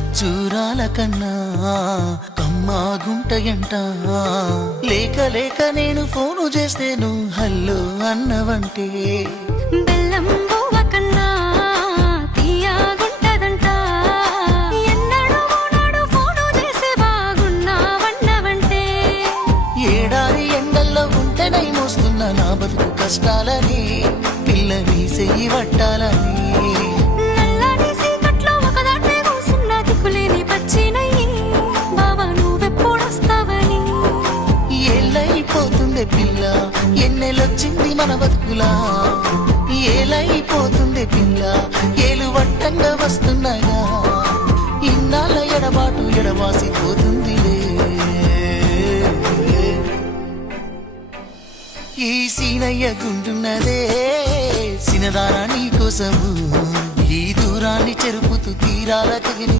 ఖర్జూరాల కన్నా కమ్మాగుంటయంట. లేక లేక నేను ఫోను చేస్తే నువ్వు హల్లో అన్నవంటే బెల్లం బువ్వ కన్నా తీయగుంటదంట. ఎన్నడూ నాడు ఫోను చేసి బాగున్నావన్నవంటే ఏడాది ఎండల్లో ఉంటేనై మోస్తున్న నా బతుకు కష్టాలని పిల్లని చెయ్యి పట్టాలని. ఏలైపోతుందే పిల్ల ఎన్నెలొచ్చింది మన బతుకులా, ఏలైపోతుందే పిల్ల ఏలు వట్టంగా వస్తున్నాగా. ఇన్నాళ్ళ ఎడబాటు ఎడవాసిపోతుందిలే. ఈ సీనయ్య గుంటున్నదే సినదానా నీ కోసము, ఈ దూరాన్ని చెరుపుతూ తీరాల తెగిలి